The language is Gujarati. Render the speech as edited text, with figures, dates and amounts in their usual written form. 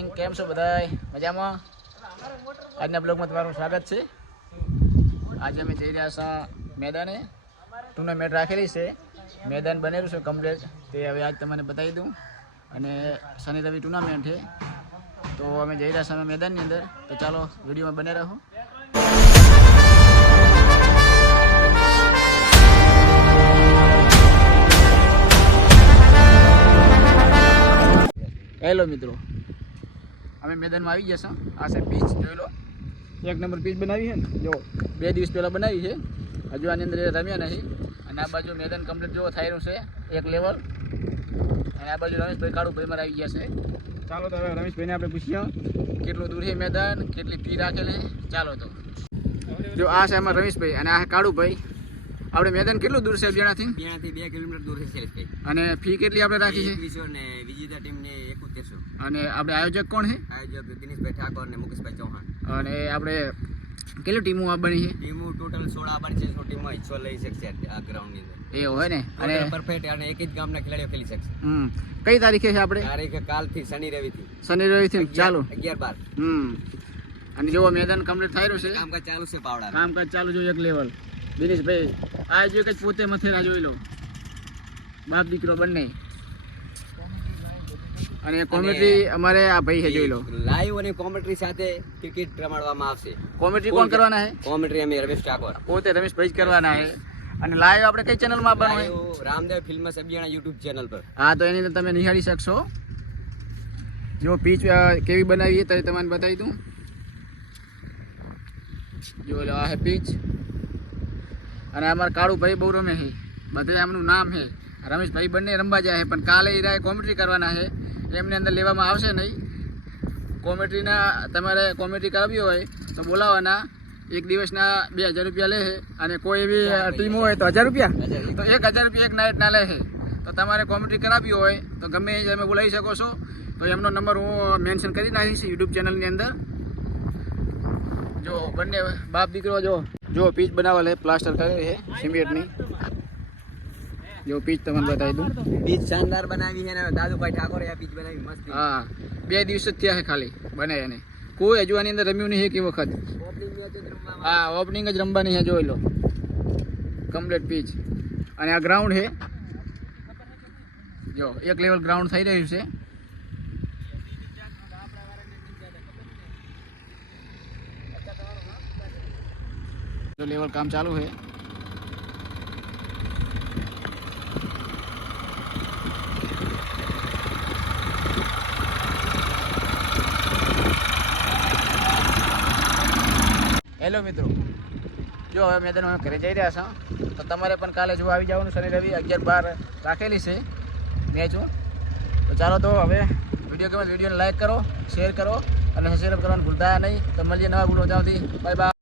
મોર્નિંગ, કેમ છો બધાય? મજામાં? આજના બ્લોગમાં તમારું સ્વાગત છે. આજે અમે જઈ રહ્યા છીએ મેદાને. ટુર્નામેન્ટ રાખેલી છે, મેદાન બનેલું છે કમ્પ્લીટ. તે હવે આજ તમને બતાવી દઉં. અને શનિ રવિ ટુર્નામેન્ટ છે, તો અમે જઈ રહ્યા છીએ મેદાનની અંદર. તો ચાલો વિડીયોમાં બને રહો. હેલો મિત્રો, અમે મેદાનમાં આવી ગયા છે. આ છે પીચ, જોઈ લો. 1 નંબર પીચ બનાવી છે ને, જો 2 દિવસ પહેલાં બનાવી છે. હજુ આની અંદર રમ્યા નહીં. અને આ બાજુ મેદાન કમ્પ્લીટ જેવો થઈ રહ્યું છે, એક લેવલ. અને આ બાજુ રમેશભાઈ કાળુભાઈ મારા આવી ગયા છે. ચાલો તો હવે રમેશભાઈને આપણે પૂછીએ કેટલું દૂર છે મેદાન, કેટલી ફી રાખેલી. ચાલો તો જો આ છે અમારા રમેશભાઈ અને આ કાળુભાઈ. આપણે મેદાન કેટલું દૂર છે અભિયાણાથી? 2 કિલોમીટર દૂર છે. અને ફી કેટલી આપણે રાખી છે? 2100 ને વિજેતા ટીમને 7100. અને આપણે આયોજક કોણ છે? આયોજક દિનેશભાઈ ઠાકોર ને મુકેશભાઈ ચૌહાણ. અને આપણે કેટલી ટીમો આવવાની છે? ટીમો ટોટલ 16 આવવાની છે. 16 ટીમમાં હિસ્સો લઈ શકશે આ ગ્રાઉન્ડની અંદર. એ હોય ને, અને પરફેક્ટ અને એક જ ગામના ખેલાડીઓ ખેલી શકશે. કઈ તારીખે છે આપણે? તારીખ કાલથી શનિ રવિથી. શનિ રવિથી ચાલુ 11-12. અને જો મેદાન કમ્પ્લીટ થઈ રહ્યું છે, કામકાજ ચાલુ છે. પાવડા કામકાજ ચાલુ જો એક લેવલ. દિનેશભાઈ આ જો કે પોતે મથેરા જોઈ લો, બાપ દીકરો બંને. અને કોમેન્ટ્રી અમારે આ ભાઈ છે, જોઈ લો. લાઈવ અને કોમેન્ટ્રી સાથે ક્રિકેટ રમાડવામાં આવશે. કોમેન્ટ્રી કોણ કરવાના છે? કોમેન્ટ્રી અમે રમેશ ઠાકોર પોતે રમેશભાઈ જ કરવાના છે. અને લાઈવ આપણે કઈ ચેનલમાં આપવાનું હોય? રામદેવ ફિલ્મ્સ અભિયાણા યુટ્યુબ ચેનલ પર. હા, તો એની અંદર તમે નિહાળી શકશો. જો પીચ કેવી બનાવી તો તમને બતાવી દઉં. જો આ છે પીચ. અને અમારા કાળુભાઈ બહુ રમે છે, બધે એમનું નામ છે. રમેશભાઈ બંને રમવા જાય છે, પણ કાલે ઈરાએ કોમેન્ટ્રી કરવાના છે. એમની અંદર લેવામાં આવશે નહીં. કોમેન્ટ્રીના તમારે કોમેન્ટ્રી કરાવી હોય તો બોલાવવાના. એક દિવસના 2000 રૂપિયા લે છે. અને કોઈ એવી ટીમ હોય તો 1000 રૂપિયા, તો 1000 રૂપિયા એક નાઇટના લે છે. તો તમારે કોમેન્ટ્રી કરાવી હોય તો ગમે એ તમે બોલાવી શકો છો. તો એમનો નંબર હું મેન્શન કરી નાખીશ યુટ્યુબ ચેનલની અંદર. જો બંને બાપ દીકરો જો પીચ બનાવવા લે, પ્લાસ્ટર કરેલી છે સિમેન્ટની. જો પીચ તમને બતાવી દઉં. પીચ શાનદાર બનાવી છે ને દાદુભાઈ ઠાકોરે આ પીચ બનાવી મસ્ત. હા, 2 દિવસ જ થયા છે ખાલી બનાવ્યા ને. કોઈ હજુ આની અંદર રમ્યું નહીં એક વખત. હા, ઓપનિંગ જ રમવાની છે. જોઈ લો કમ્પ્લીટ પીચ. અને આ ગ્રાઉન્ડ છે, જો એક લેવલ ગ્રાઉન્ડ થઈ રહ્યું છે. લેવલ કામ ચાલુ છે. હેલો મિત્રો, જો હવે મેદાનમાં ઘરે જઈ રહ્યા છો, તો તમારે પણ કાલે જો આવી જવાનું. શનિ રવિ 11-12 રાખેલી છે મેચો. તો ચાલો તો હવે વિડીયોને લાઈક કરો, શેર કરો અને સબસ્ક્રાઈબ કરવાનું ભૂલતા નહીં. તો મળીએ નવા બ્લોગ આવતી. Bye bye.